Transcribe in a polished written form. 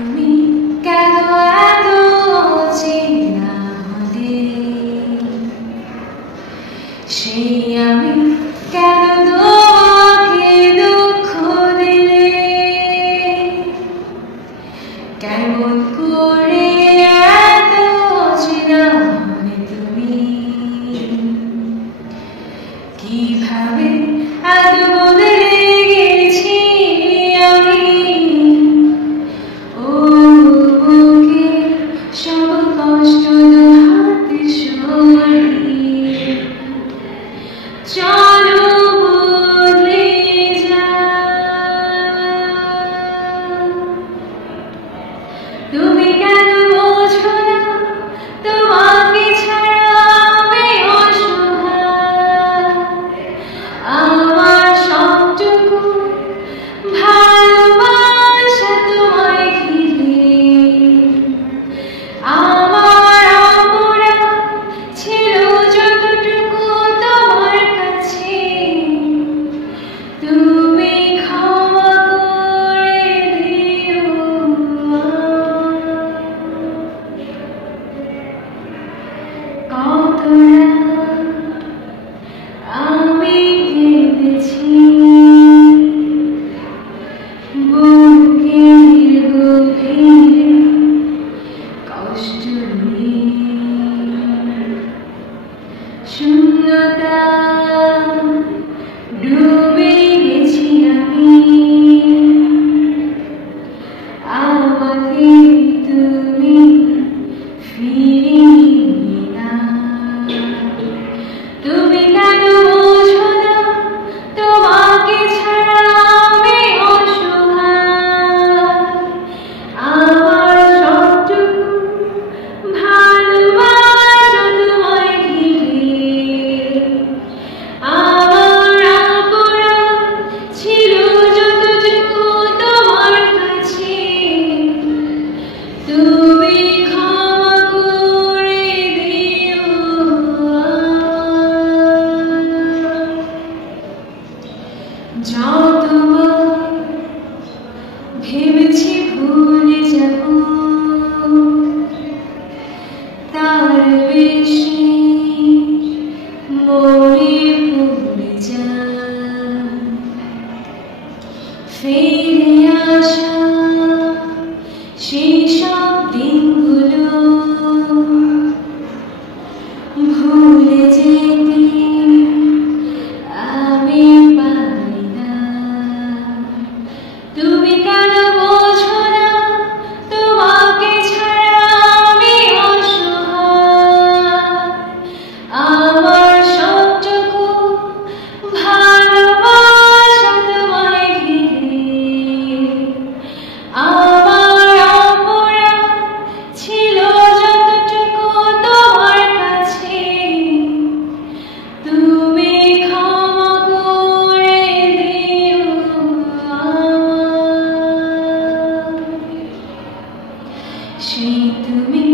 তুমি কেন এত চেনা হলে, সেই আমি কেন তোমাকে দুঃখ দিলে, কেমন করে এত চেনা হলে তুমি, কিভাবে এত বদলে গেছি আমি, ও বুকে সব কষ্ট দুহাতে সরিয়ে চলো বদলে যাও। তুমি কেন বোঝো না তোমাকে ছাড়া আমি অসহায়, আমার সবটুকু ভালোবাসা তোমায় ঘিরে, আমার অপরাধ ছিল যতটুকু তোমার কাছে, তুমি ক্ষমা করে দিও। কতটা আমি কেঁদেছি বুকের গভীরে কষ্ট নিয়ে, শূন্যতা ডুবে গেছি আমি, আমাকে তুমি ফিরিয়ে নাও। তুমি কেন বোঝো না তোমাকে ছাড়া আমি অসহায়, আমার সবটুকু ভালোবাসা তোমায় ঘিরে, আমার অপরাধ ছিল যতটুকু তোমার কাছে, তুমি ক্ষমা করে দিও। যতবার ভেবেছি ভুলে যাব, তার বেশি মনে পড়ে যায়, ফিরে আসা সেই সব দিনগুলো ভুলে যেতে আমি পারি না। তুমি কেন বোঝো না তোমাকে ছাড়া আমি অসহায়, আমার সবটুকু ভালোবাসা তোমায় ঘিরে, আমার অপরাধ ছিল যতটুকু তোমার কাছে, তুমি ক্ষমা করে দিও আমায়। সেই তুমি